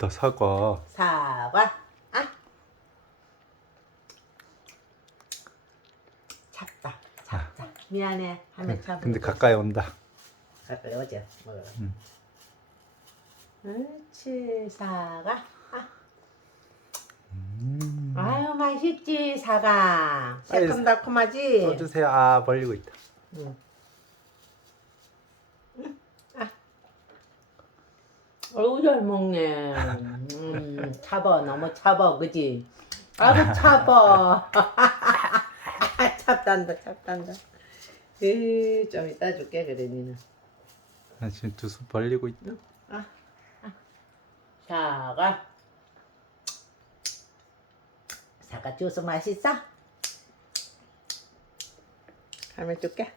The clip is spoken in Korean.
다 사과. 사과. 아. 잡다. 잡다. 미안해. 하면 잡. 근데 가까이 온다. 가까이 오죠. 먹어라. 음. 그렇지. 사과. 아. 음. 아유 맛있지 사과. 빨리 새콤달콤하지. 또 주세요. 아 벌리고 있다. 응. 아. 어우 잘 먹네. 음, 차버 너무 차버 그지? 아주 차버. 찹단다 찹단다. 으, 좀 이따 줄게 그래 니는. 나 지금 두 손 벌리고 있다. 사과. 사과 주스 맛있어? 할머니 줄게.